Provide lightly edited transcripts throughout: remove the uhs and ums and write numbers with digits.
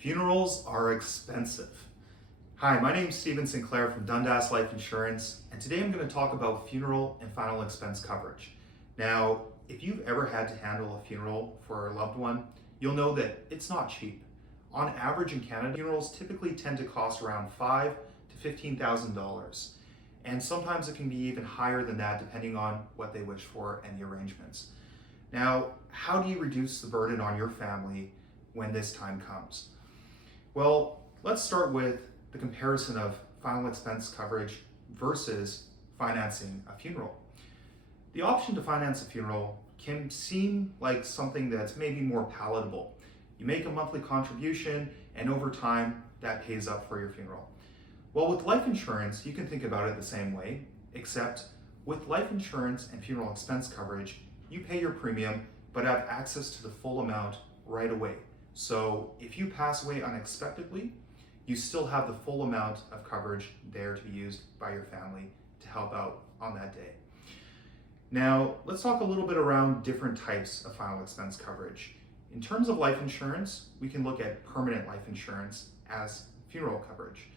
Funerals are expensive. Hi, my name is Stephen Sinclair from Dundas Life Insurance, and today I'm going to talk about funeral and final expense coverage. Now, if you've ever had to handle a funeral for a loved one, you'll know that it's not cheap. On average in Canada, funerals typically tend to cost around $5,000 to $15,000, and sometimes it can be even higher than that depending on what they wish for and the arrangements. Now, how do you reduce the burden on your family when this time comes? Well, let's start with the comparison of final expense coverage versus financing a funeral. The option to finance a funeral can seem like something that's maybe more palatable. You make a monthly contribution and over time that pays up for your funeral. Well, with life insurance, you can think about it the same way, except with life insurance and funeral expense coverage, you pay your premium but have access to the full amount right away. So if you pass away unexpectedly, you still have the full amount of coverage there to be used by your family to help out on that day. Now, let's talk a little bit around different types of final expense coverage. In terms of life insurance, we can look at permanent life insurance as funeral coverage.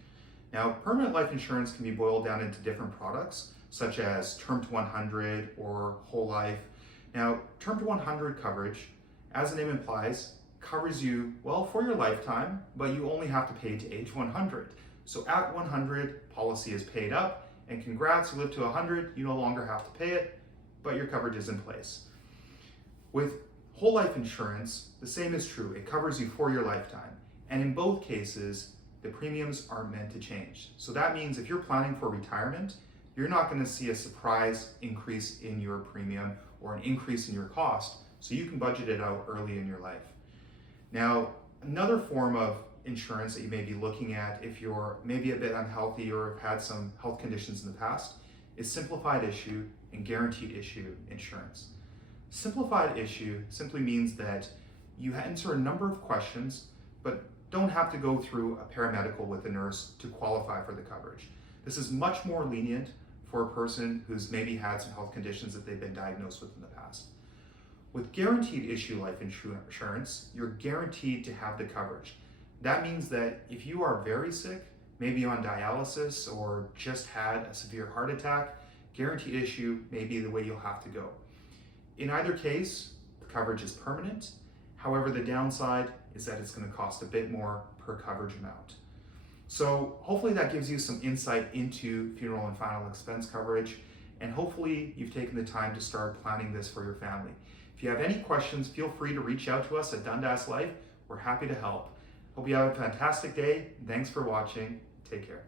Now, permanent life insurance can be boiled down into different products, such as term to 100 or whole life. Now, term to 100 coverage, as the name implies, covers you, well, for your lifetime, but you only have to pay to age 100. So at 100, policy is paid up, and congrats, you live to 100, you no longer have to pay it, but your coverage is in place. With whole life insurance, the same is true. It covers you for your lifetime. And in both cases, the premiums aren't meant to change. So that means if you're planning for retirement, you're not going to see a surprise increase in your premium or an increase in your cost, so you can budget it out early in your life. Now, another form of insurance that you may be looking at if you're maybe a bit unhealthy or have had some health conditions in the past is simplified issue and guaranteed issue insurance. Simplified issue simply means that you answer a number of questions, but don't have to go through a paramedical with a nurse to qualify for the coverage. This is much more lenient for a person who's maybe had some health conditions that they've been diagnosed with in the past. With guaranteed issue life insurance, you're guaranteed to have the coverage. That means that if you are very sick, maybe on dialysis or just had a severe heart attack, guaranteed issue may be the way you'll have to go. In either case, the coverage is permanent. However, the downside is that it's going to cost a bit more per coverage amount. So hopefully that gives you some insight into funeral and final expense coverage, and hopefully you've taken the time to start planning this for your family. If you have any questions, feel free to reach out to us at Dundas Life. We're happy to help. Hope you have a fantastic day. Thanks for watching. Take care.